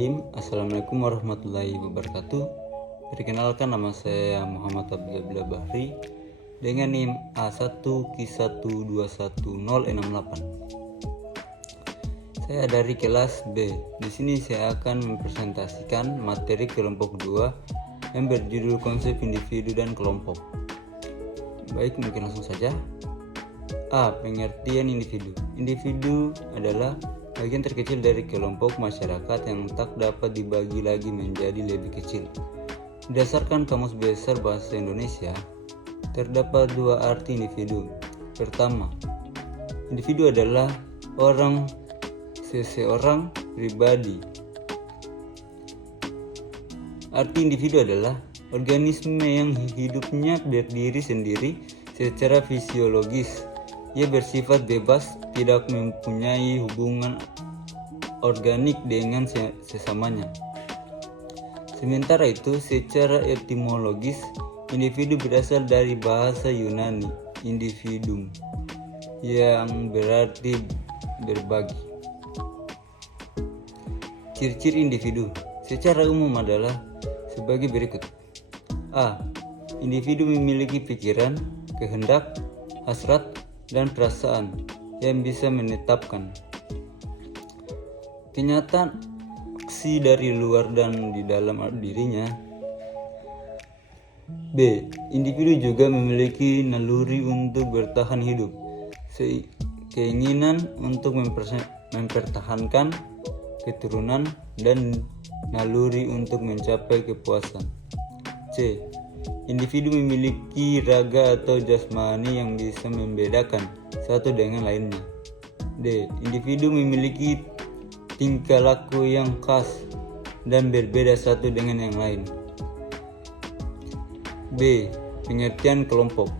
Bismillahirrahmanirrahim. Assalamualaikum warahmatullahi wabarakatuh. Perkenalkan, nama saya Muhammad Abdullah Bahri dengan NIM A1Q1211068. Saya dari kelas B. Di sini saya akan mempresentasikan materi kelompok 2 yang berjudul konsep individu dan kelompok. Baik, mungkin langsung saja. A. Pengertian individu. Individu adalah bagian terkecil dari kelompok masyarakat yang tak dapat dibagi lagi menjadi lebih kecil. Berdasarkan Kamus Besar Bahasa Indonesia, terdapat dua arti individu. Pertama, individu adalah seseorang pribadi. Arti individu adalah organisme yang hidupnya berdiri sendiri secara fisiologis. Ia bersifat bebas, tidak mempunyai hubungan organik dengan sesamanya. Sementara itu, secara etimologis, individu berasal dari bahasa Yunani individuum, yang berarti berbagi. Ciri-ciri individu secara umum adalah sebagai berikut. A. Individu memiliki pikiran, kehendak, hasrat, dan perasaan yang bisa menetapkan kenyataan aksi dari luar dan di dalam dirinya. B. Individu juga memiliki naluri untuk bertahan hidup, keinginan untuk mempertahankan keturunan, dan naluri untuk mencapai kepuasan. C. Individu memiliki raga atau jasmani yang bisa membedakan satu dengan lainnya. D. Individu memiliki tingkah laku yang khas dan berbeda satu dengan yang lain. B. Pengertian kelompok.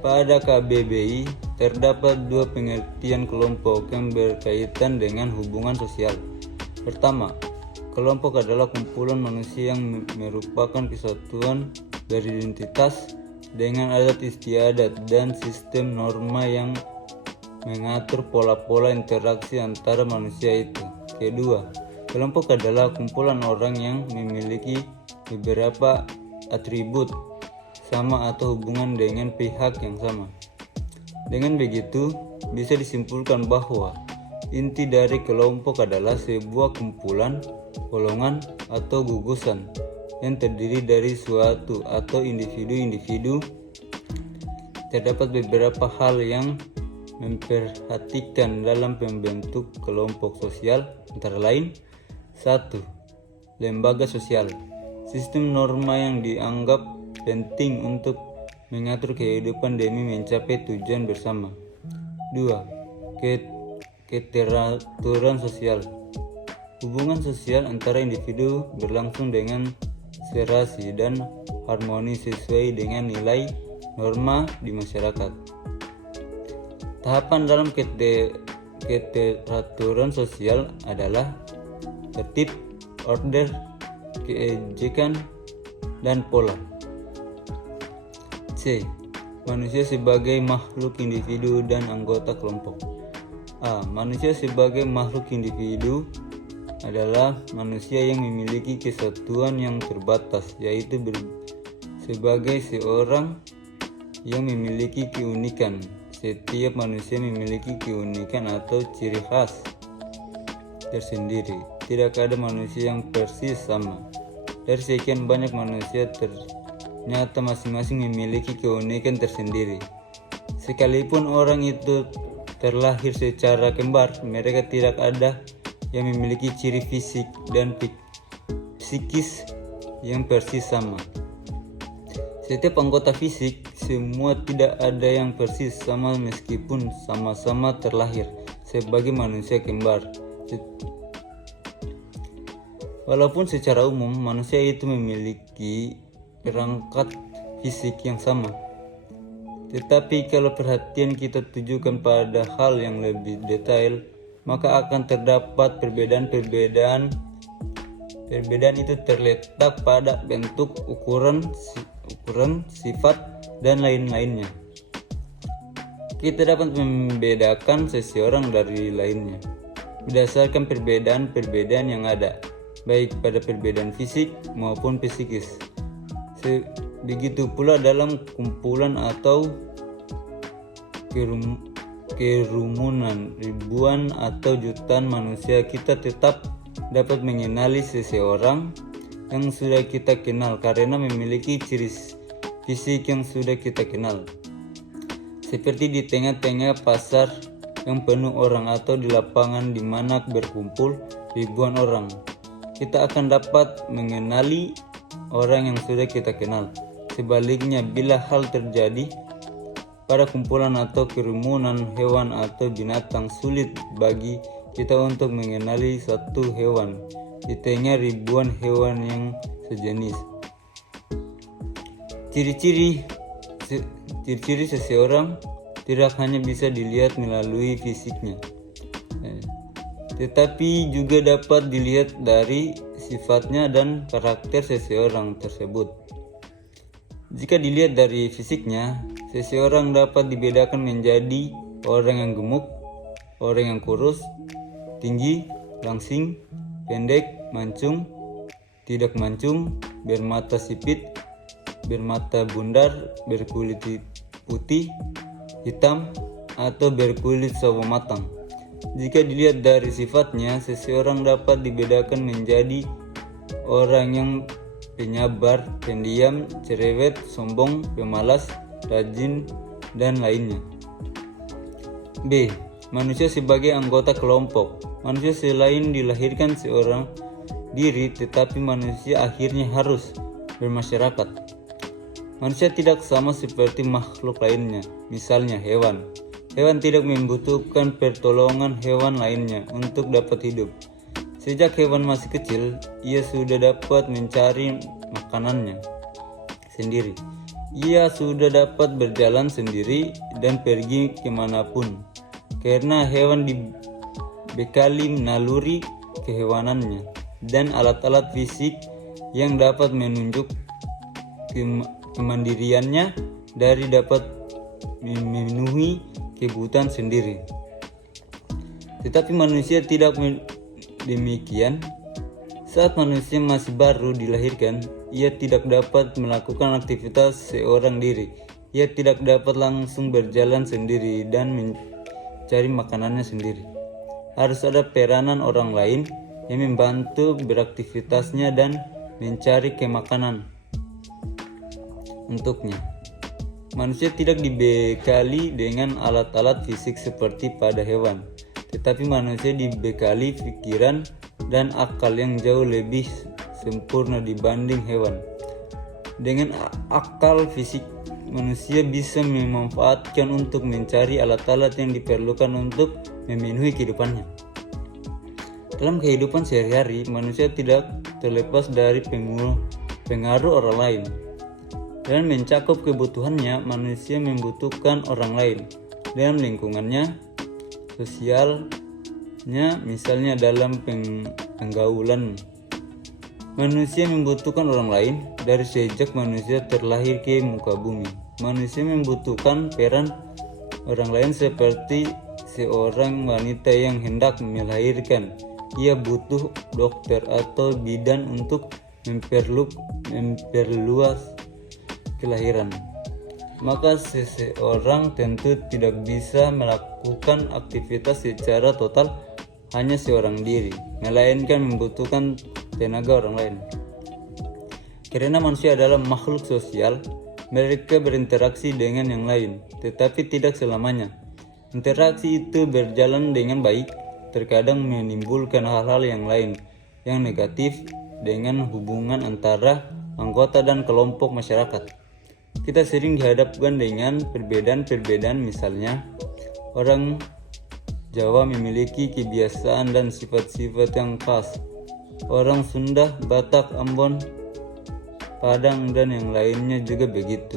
Pada KBBI terdapat dua pengertian kelompok yang berkaitan dengan hubungan sosial. Pertama, kelompok adalah kumpulan manusia yang merupakan kesatuan beridentitas dengan adat istiadat dan sistem norma yang mengatur pola-pola interaksi antara manusia itu. Kedua, kelompok adalah kumpulan orang yang memiliki beberapa atribut sama atau hubungan dengan pihak yang sama. Dengan begitu, bisa disimpulkan bahwa inti dari kelompok adalah sebuah kumpulan, golongan, atau gugusan yang terdiri dari suatu atau individu-individu. Terdapat beberapa hal yang memperhatikan dalam pembentuk kelompok sosial, antara lain: 1. Lembaga sosial. Sistem norma yang dianggap penting untuk mengatur kehidupan demi mencapai tujuan bersama. 2. Keteraturan sosial. Hubungan sosial antara individu berlangsung dengan serasi dan harmoni sesuai dengan nilai norma di masyarakat. Tahapan dalam keteraturan sosial adalah tertib, order, keejekan, dan pola. C. Manusia sebagai makhluk individu dan anggota kelompok. A. Manusia sebagai makhluk individu adalah manusia yang memiliki kesatuan yang terbatas, yaitu sebagai seorang yang memiliki keunikan. Setiap manusia memiliki keunikan atau ciri khas tersendiri. Tidak ada manusia yang persis sama. Dari sekian banyak manusia, ternyata masing-masing memiliki keunikan tersendiri. Sekalipun orang itu terlahir secara kembar, mereka tidak ada yang memiliki ciri fisik dan psikis yang persis sama. Setiap anggota fisik, semua tidak ada yang persis sama meskipun sama-sama terlahir sebagai manusia kembar. Walaupun secara umum manusia itu memiliki perangkat fisik yang sama, tetapi kalau perhatian kita tujukan pada hal yang lebih detail, maka akan terdapat perbedaan itu terletak pada bentuk, ukuran, sifat, dan lain-lainnya. Kita dapat membedakan seseorang dari lainnya berdasarkan perbedaan-perbedaan yang ada, baik pada perbedaan fisik maupun psikis. Begitu pula dalam kumpulan atau kerumunan ribuan atau jutaan manusia, kita tetap dapat mengenali seseorang yang sudah kita kenal karena memiliki ciri fisik yang sudah kita kenal. Seperti di tengah-tengah pasar yang penuh orang atau di lapangan di mana berkumpul ribuan orang, kita akan dapat mengenali orang yang sudah kita kenal. Sebaliknya, bila hal terjadi pada kumpulan atau kerumunan hewan atau binatang, sulit bagi kita untuk mengenali satu hewan di tengah ribuan hewan yang sejenis. Ciri-ciri seseorang tidak hanya bisa dilihat melalui fisiknya, tetapi juga dapat dilihat dari sifatnya dan karakter seseorang tersebut. Jika dilihat dari fisiknya, seseorang dapat dibedakan menjadi orang yang gemuk, orang yang kurus, tinggi, langsing, pendek, mancung, tidak mancung, bermata sipit, bermata bundar, berkulit putih, hitam, atau berkulit sawo matang. Jika dilihat dari sifatnya, seseorang dapat dibedakan menjadi orang yang penyabar, pendiam, cerewet, sombong, pemalas, rajin, dan lainnya. B. Manusia sebagai anggota kelompok. Manusia selain dilahirkan seorang diri, tetapi manusia akhirnya harus bermasyarakat. Manusia tidak sama seperti makhluk lainnya, misalnya hewan. Hewan tidak membutuhkan pertolongan hewan lainnya untuk dapat hidup. Sejak hewan masih kecil, ia sudah dapat mencari makanannya sendiri. Ia sudah dapat berjalan sendiri dan pergi kemanapun, karena hewan dibekali naluri kehewanannya dan alat-alat fisik yang dapat menunjuk kemandiriannya dari dapat memenuhi kebutuhan sendiri. Tetapi manusia tidak demikian. Saat manusia masih baru dilahirkan, ia tidak dapat melakukan aktivitas seorang diri. Ia tidak dapat langsung berjalan sendiri dan mencari makanannya sendiri. Harus ada peranan orang lain yang membantu beraktivitasnya dan mencari makanan untuknya. Manusia tidak dibekali dengan alat-alat fisik seperti pada hewan, tetapi manusia dibekali pikiran dan akal yang jauh lebih sempurna dibanding hewan. Dengan akal fisik, manusia bisa memanfaatkan untuk mencari alat-alat yang diperlukan untuk memenuhi kehidupannya. Dalam kehidupan sehari-hari, manusia tidak terlepas dari pengaruh orang lain. Dalam mencakup kebutuhannya, manusia membutuhkan orang lain dalam lingkungannya sosialnya, misalnya dalam penggaulan. Manusia membutuhkan orang lain dari sejak manusia terlahir ke muka bumi. Manusia membutuhkan peran orang lain seperti seorang wanita yang hendak melahirkan. Ia butuh dokter atau bidan untuk memperluas kelahiran. Maka seseorang tentu tidak bisa melakukan aktivitas secara total hanya seorang diri, melainkan membutuhkan tenaga orang lain. Karena manusia adalah makhluk sosial, mereka berinteraksi dengan yang lain, tetapi tidak selamanya. Interaksi itu berjalan dengan baik, terkadang menimbulkan hal-hal yang lain yang negatif dengan hubungan antara anggota dan kelompok masyarakat. Kita sering dihadapkan dengan perbedaan-perbedaan, misalnya orang Jawa memiliki kebiasaan dan sifat-sifat yang khas. Orang Sunda, Batak, Ambon, Padang, dan yang lainnya juga begitu.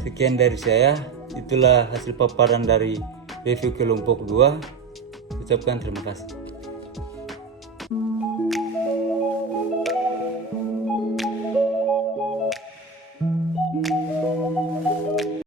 Sekian dari saya, itulah hasil paparan dari review kelompok 2. Ucapkan terima kasih.